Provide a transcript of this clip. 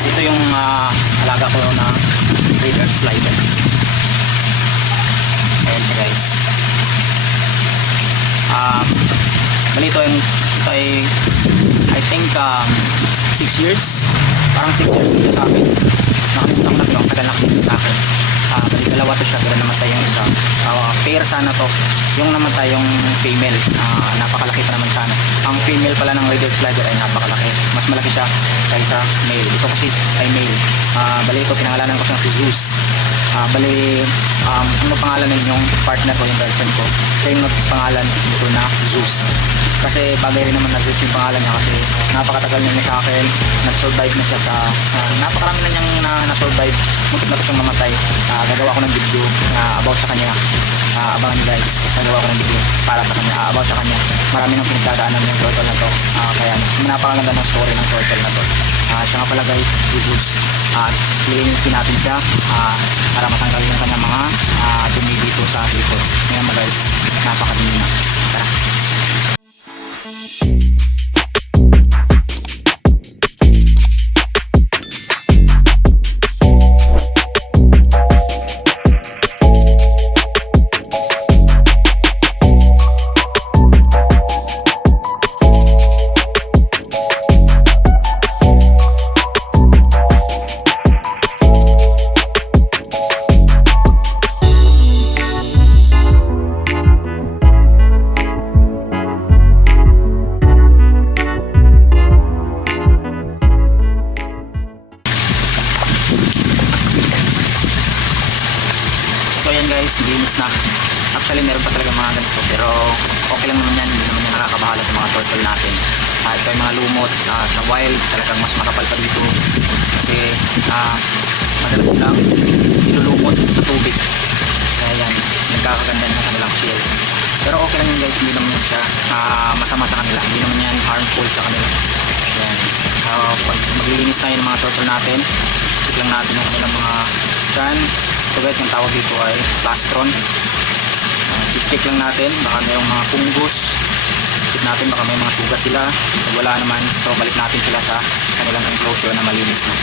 guys, ito yung alaga ko na river slider. Ayan siya guys. Bali ito ay I think 6 years. Parang 6 years dito sa akin. Nakalimutan ko na ito. Ang tagal na kasi dito sa akin. Bali dalawa to siya, pero namatay yung isa. Pair sana to. Yung namatay yung female, napakalaki pa naman sana. Ang female pala ng river slider ay napakalaki. Mas malaki siya kaysa male. Ito kasi ay male. Bali ito, pinangalanan ko siyang si Zeus. Bali ano pangalan nun yung partner ko, yung girlfriend ko, siya yung nagpangalan dito na Zeus. Kasi bagay rin naman na Zeus yung pangalan niya, kasi napakatagal niya sa akin. Nag-survive na siya sa napakarami na niyang na-survive. Muntik na ito siyang mamatay. Gagawa ko ng video about sa kanya. Abangan niyo guys, gagawa ko ng video para sa kanya, about sa kanya. Marami nang pinagdadaanan yung turtle na to, kaya napakaganda ng story ng turtle na to. Siya nga pala guys, Zeus. Lilinisin natin siya para matanggal yung kanyang mga dumi dito sa likod. Ngayon mo guys, napakadumi na. Tara. So ayan guys, linis na. Actually meron pa talaga mga ganito, pero okay lang naman yan. Hindi naman yan nakakabahala sa mga turtle natin. Ito yung mga lumot sa wild, talagang mas makapal pa dito. Kasi madalas silang nilulumot sa tubig. Kaya yan, nagkakaganda ng kanilang shell. Pero okay lang yun guys, hindi naman yan siya masama sa kanila. Hindi naman yan harmful sa kanila. Yan. Pag maglilinis tayo ng mga turtle natin, check lang natin yung kanilang mga chan. So guys, yung tawag dito ay plastron. Check lang natin, baka mayroong mga fungus. Check natin, baka may mga sugat sila. Pag wala naman, so balik natin sila sa kanilang enclosure na malinis na.